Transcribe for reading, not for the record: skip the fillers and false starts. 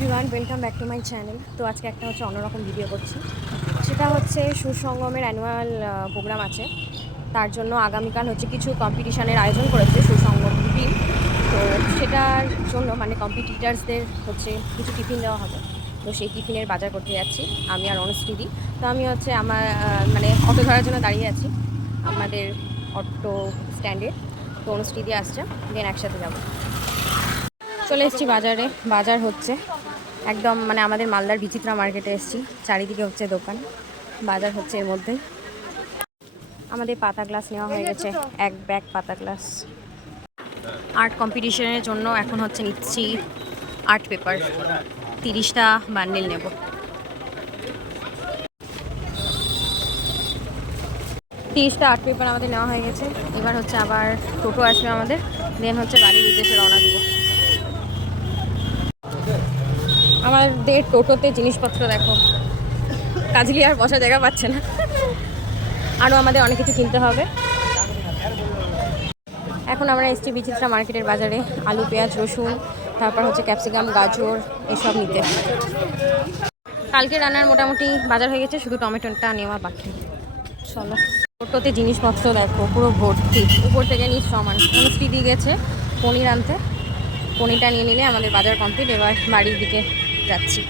Everyone, welcome back to my channel. তো আজকে একটা অন্যরকম ভিডিও করছি। সেটা হচ্ছে সুসঙ্গমের অ্যানুয়াল প্রোগ্রাম আছে। তার জন্য আগামীকাল কিছু কম্পিটিশানের আয়োজন করেছে সুসঙ্গম টিম। তো সেটার জন্য কম্পিটিটার্সদের কিছু টিফিন দেওয়া হবে। তো সেই টিফিনের বাজার করতে যাচ্ছি আমি আর অনুষ্ঠিদি। তো আমি আমার অটো ধরার জন্য দাঁড়িয়ে আছি আমাদের অটো স্ট্যান্ডে। তো অনুষ্ঠিদি আসছে, দেন একসাথে যাবো। চলে এসেছি বাজারে। বাজার একদম আমাদের মালদার বিচিত্রা মার্কেটে এসেছি। চারিদিকে দোকান, বাজার এর মধ্যে। আমাদের পাতা গ্লাস নেওয়া হয়ে গেছে, এক ব্যাগ পাতা গ্লাস। আর্ট কম্পিটিশনের জন্য এখন নিচ্ছি আর্ট পেপার, 30টা বান্ডেল নেব। আর্ট পেপার আমাদের নেওয়া হয়ে গেছে। এবার আবার টোটো আসবে আমাদের, দেন বাড়ির উদ্দেশ্যে রওনা দিব। আমাদের টোটোতে জিনিসপত্র দেখো, কাজলি আর বসার জায়গা পাচ্ছে না। আরও আমাদের অনেক কিছু কিনতে হবে। এখন আমরা এসেছি বিচিত্রা মার্কেটের বাজারে আলু, পেঁয়াজ, রসুন, তারপর ক্যাপসিকাম, গাজর এসব নিতে। কালকে রান্নার মোটামুটি বাজার হয়ে গেছে, শুধু টমেটোটা নেওয়া বাকি। চলো, টোটোতে জিনিসপত্র দেখো পুরো ভর্তি, উপর থেকে নিচ সমান। অনুষ্ঠি দিয়ে গেছে পনির আনতে, পনিরটা নিয়ে নিলে আমাদের বাজার কমপ্লিট। এবার বাড়ির দিকে যাচ্ছি।